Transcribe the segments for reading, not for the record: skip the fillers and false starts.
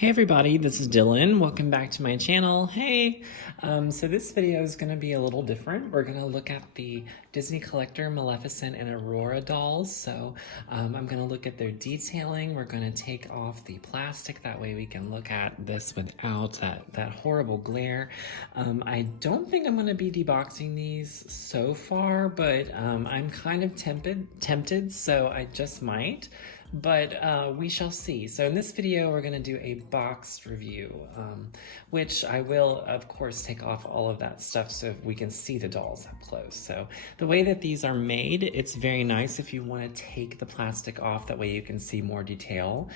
Hey everybody, this is Dylan. Welcome back to my channel. Hey! So this video is going to be a little different. We're going to look at the Disney Collector Maleficent and Aurora dolls. So I'm going to look at their detailing. We're going to take off the plastic. That way we can look at this without that horrible glare. I don't think I'm going to be deboxing these so far, but I'm kind of tempted, so I just might. But we shall see. So in this video, we're going to do a boxed review, which I will, of course, take off all of that stuff so we can see the dolls up close. So the way that these are made, it's very nice if you want to take the plastic off. That way you can see more detail.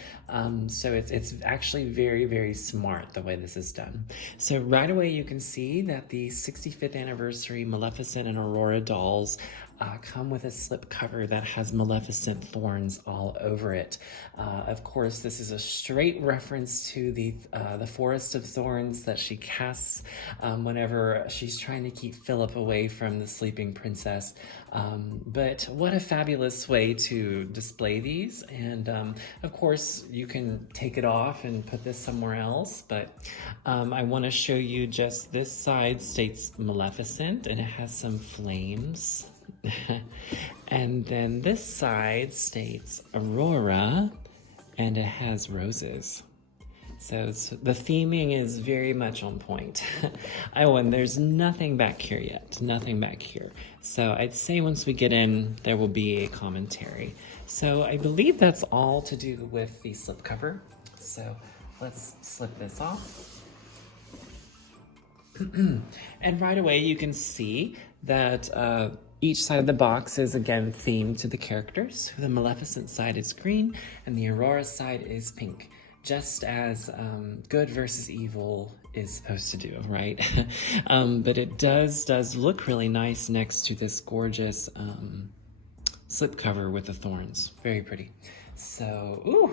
So it's actually very, very smart the way this is done. So right away you can see that the 65th anniversary Maleficent and Aurora dolls come with a slip cover that has Maleficent thorns all over it. Of course, this is a straight reference to the Forest of Thorns that she casts whenever she's trying to keep Philip away from the sleeping princess. But what a fabulous way to display these. And of course, you can take it off and put this somewhere else. But I want to show you just this side states Maleficent, and it has some flames. And then this side states Aurora, and it has roses. So the theming is very much on point. Oh, and there's nothing back here yet, nothing back here. So I'd say once we get in, there will be a commentary. So I believe that's all to do with the slipcover. So let's slip this off. And right away you can see that each side of the box is again themed to the characters. The Maleficent side is green and the Aurora side is pink, just as good versus evil is supposed to do, right? But it does look really nice next to this gorgeous slipcover with the thorns. Very pretty. So,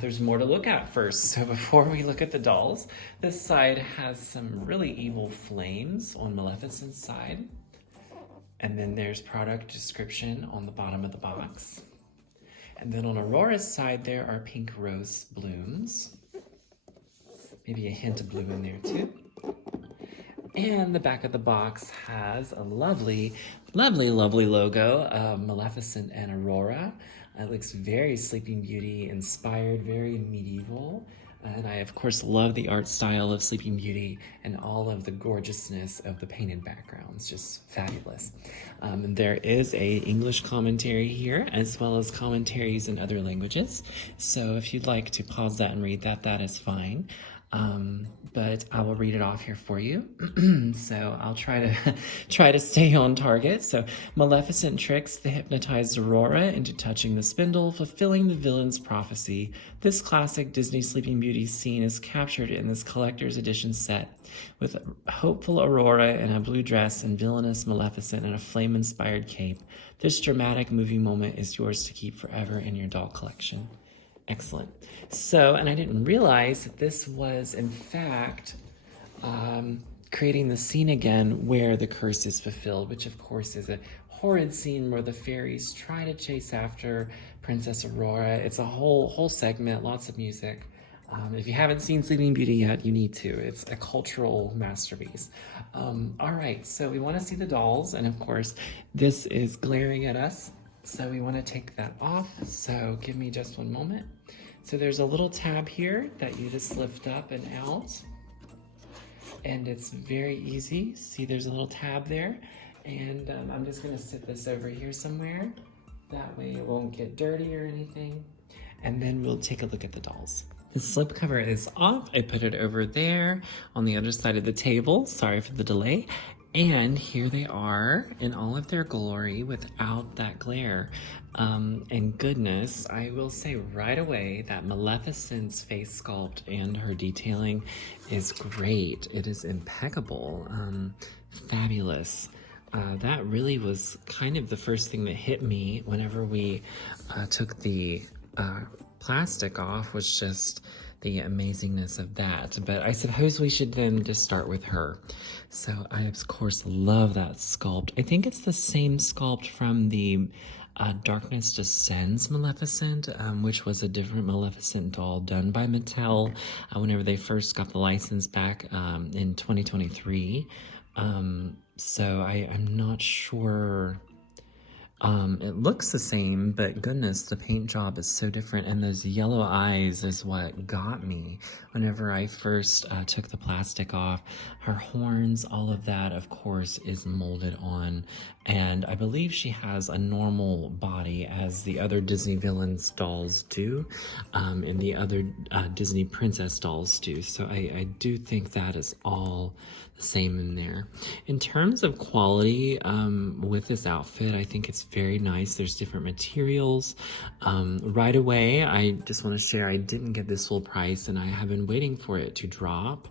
there's more to look at first. So before we look at the dolls, this side has some really evil flames on Maleficent's side. And then there's product description on the bottom of the box. And then on Aurora's side, there are pink rose blooms. Maybe a hint of blue in there too. And the back of the box has a lovely, lovely, lovely logo of Maleficent and Aurora. It looks very Sleeping Beauty inspired, very medieval. And I, of course, love the art style of Sleeping Beauty and all of the gorgeousness of the painted backgrounds. Just fabulous. There is a English commentary here, as well as commentaries in other languages. So if you'd like to pause that and read that, that is fine. But I will read it off here for you. So I'll try to stay on target. So Maleficent tricks the hypnotized Aurora into touching the spindle, fulfilling the villain's prophecy. This classic Disney Sleeping Beauty scene is captured in this collector's edition set with hopeful Aurora in a blue dress and villainous Maleficent in a flame-inspired cape. This dramatic movie moment is yours to keep forever in your doll collection. Excellent. So, and I didn't realize that this was, in fact, creating the scene again where the curse is fulfilled, which of course is a horrid scene where the fairies try to chase after Princess Aurora. It's a whole segment, lots of music. If you haven't seen Sleeping Beauty yet, you need to. It's a cultural masterpiece. All right, so we want to see the dolls, and of course, this is glaring at us. So we want to take that off, so give me just one moment. So there's a little tab here that you just lift up and out, and it's very easy. See, there's a little tab there, and I'm just going to sit this over here somewhere. That way it won't get dirty or anything, and then we'll take a look at the dolls. The slipcover is off. I put it over there on the other side of the table. Sorry for the delay. And here they are in all of their glory without that glare. And goodness, I will say right away that Maleficent's face sculpt and her detailing is great. It is impeccable, fabulous. That really was kind of the first thing that hit me whenever we took the plastic off, was just the amazingness of that. But I suppose we should then just start with her. So I, of course, love that sculpt. I think it's the same sculpt from the Darkness Descends Maleficent, which was a different Maleficent doll done by Mattel whenever they first got the license back in 2023. So I'm not sure. It looks the same, but goodness, the paint job is so different, and those yellow eyes is what got me whenever I first took the plastic off. Her horns, all of that, of course, is molded on, and I believe she has a normal body as the other Disney villains dolls do, and the other Disney princess dolls do, so I do think that is all the same in there. In terms of quality, with this outfit, I think it's very nice. There's different materials. Right away, I just want to share, I didn't get this full price, and I have been waiting for it to drop.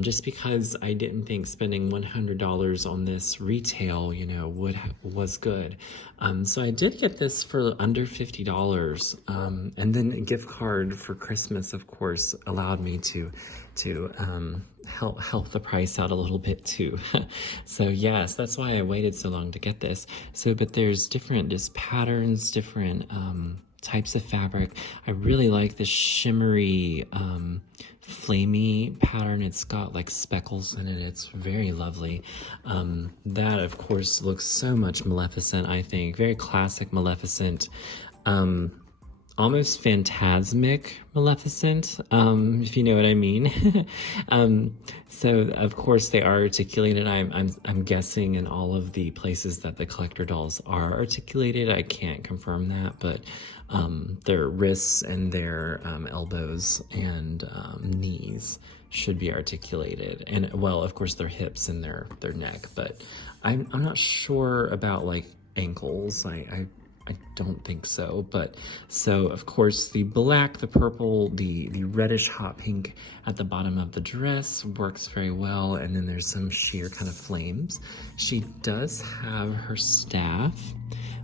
Just because I didn't think spending $100 on this retail, you know, was good. So I did get this for under $50, and then a gift card for Christmas, of course, allowed me to help the price out a little bit too. So yes, that's why I waited so long to get this. So, but there's different just patterns, different types of fabric. I really like the shimmery flamey pattern. It's got like speckles in it. It's very lovely. That of course looks so much Maleficent, I think. Very classic Maleficent. Almost phantasmic Maleficent, if you know what I mean. So of course they are articulated. I'm guessing in all of the places that the collector dolls are articulated. I can't confirm that, but their wrists and their elbows and knees should be articulated, and well, of course, their hips and their neck. But I'm not sure about like ankles. I don't think so. But so of course the black, the purple, the reddish hot pink at the bottom of the dress works very well, and then there's some sheer kind of flames. She does have her staff,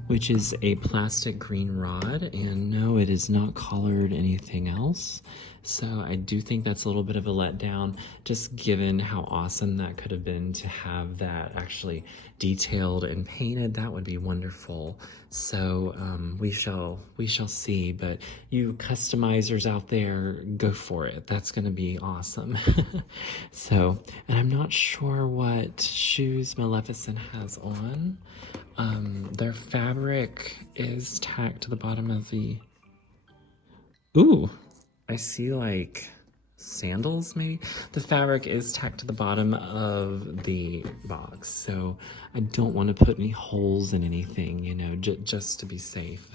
which is a plastic green rod, and no, it is not colored anything else. So I do think that's a little bit of a letdown, just given how awesome that could have been to have that actually detailed and painted. That would be wonderful. So we shall see, but you customizers out there, go for it. That's going to be awesome. So, and I'm not sure what shoes Maleficent has on. Their fabric is tacked to the bottom of the... Ooh, I see like sandals maybe. The fabric is tacked to the bottom of the box, so I don't want to put any holes in anything, you know, just to be safe.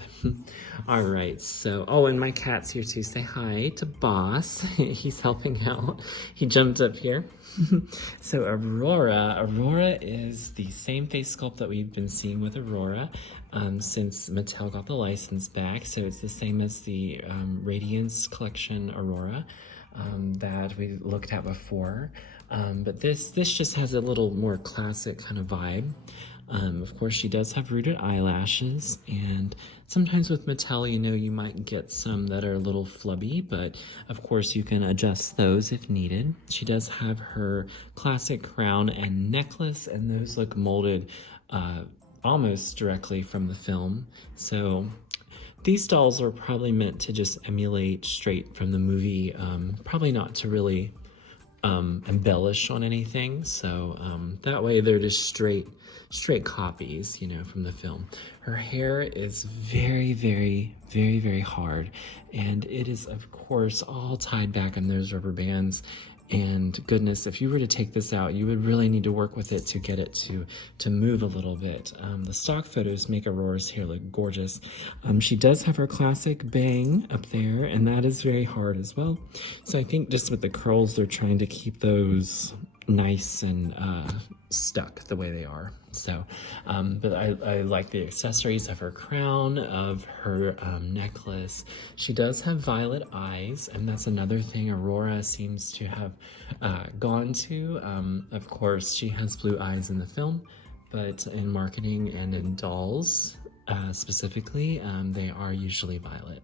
All right, so, oh, and my cat's here too. Say hi to Boss. He's helping out. He jumped up here. So Aurora is the same face sculpt that we've been seeing with Aurora since Mattel got the license back. So it's the same as the Radiance Collection Aurora that we looked at before. But this just has a little more classic kind of vibe. Of course, she does have rooted eyelashes, and sometimes with Mattel, you know, you might get some that are a little flubby, but of course you can adjust those if needed. She does have her classic crown and necklace, and those look molded almost directly from the film. So these dolls are probably meant to just emulate straight from the movie, probably not to really embellish on anything. So that way they're just straight copies, you know, from the film. Her hair is very, very, very, very hard, and it is of course all tied back in those rubber bands. And goodness, if you were to take this out, you would really need to work with it to get it to move a little bit. The stock photos make Aurora's hair look gorgeous. She does have her classic bang up there, and that is very hard as well. So I think just with the curls, they're trying to keep those nice and stuck the way they are. So, but I like the accessories of her crown, of her necklace. She does have violet eyes, and that's another thing Aurora seems to have gone to. Of course, she has blue eyes in the film, but in marketing and in dolls specifically, they are usually violet.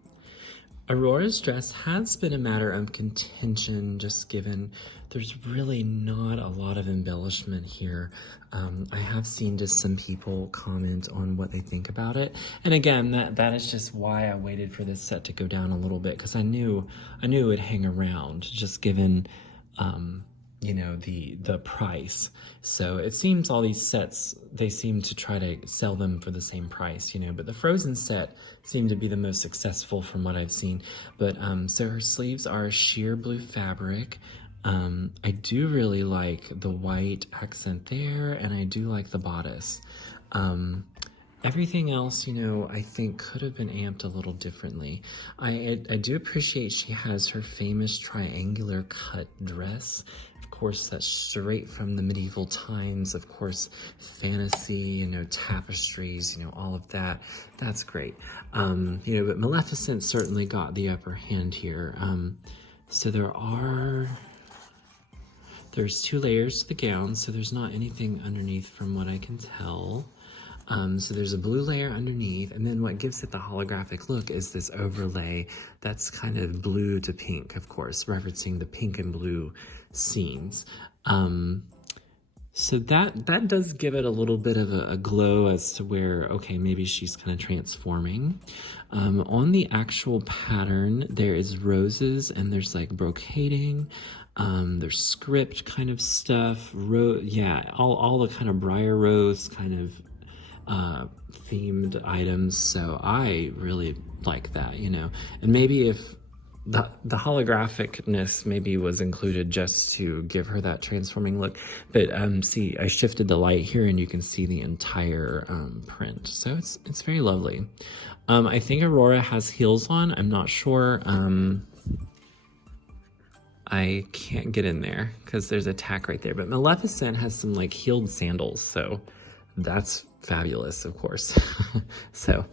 Aurora's dress has been a matter of contention, just given there's really not a lot of embellishment here. I have seen just some people comment on what they think about it. And again, that is just why I waited for this set to go down a little bit, because I knew it would hang around, just given you know, the price. So it seems all these sets, they seem to try to sell them for the same price, you know, but the Frozen set seemed to be the most successful from what I've seen. But so her sleeves are sheer blue fabric. I do really like the white accent there, and I do like the bodice. Everything else, you know, I think could have been amped a little differently. I do appreciate she has her famous triangular cut dress. Of course, that's straight from the medieval times. Of course, fantasy, you know, tapestries, you know, all of that. That's great. You know, but Maleficent certainly got the upper hand here. So there's 2 layers to the gown, so there's not anything underneath from what I can tell. So there's a blue layer underneath, and then what gives it the holographic look is this overlay that's kind of blue to pink, of course, referencing the pink and blue scenes. So that does give it a little bit of a glow as to where, okay, maybe she's kind of transforming. On the actual pattern, there is roses and there's like brocading. There's script kind of stuff. All the kind of briar rose kind of themed items. So I really like that, you know. And maybe if the holographicness maybe was included just to give her that transforming look. But see, I shifted the light here and you can see the entire print. So it's very lovely. I think Aurora has heels on. I'm not sure. I can't get in there because there's a tack right there. But Maleficent has some like heeled sandals, so that's fabulous, of course. So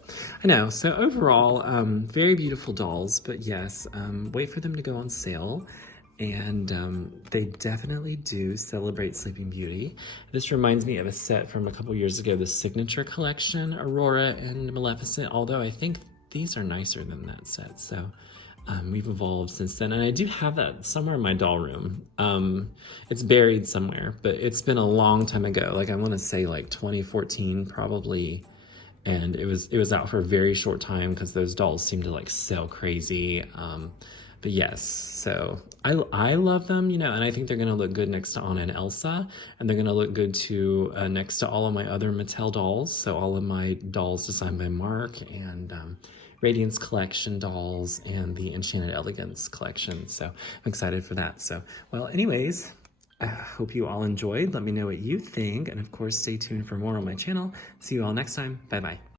I know. So overall, very beautiful dolls, but yes, wait for them to go on sale. And they definitely do celebrate Sleeping Beauty. This reminds me of a set from a couple years ago, the Signature Collection, Aurora and Maleficent, although I think these are nicer than that set. So we've evolved since then, and I do have that somewhere in my doll room. It's buried somewhere, but it's been a long time ago. Like I want to say like 2014 probably, and it was out for a very short time because those dolls seem to like sell crazy. But yes, so I love them, you know, and I think they're gonna look good next to Anna and Elsa, and they're gonna look good too next to all of my other Mattel dolls. So all of my dolls designed by Mark, and Radiance Collection dolls, and the Enchanted Elegance collection. So I'm excited for that. So, well, anyways, I hope you all enjoyed. Let me know what you think. And of course, stay tuned for more on my channel. See you all next time. Bye-bye.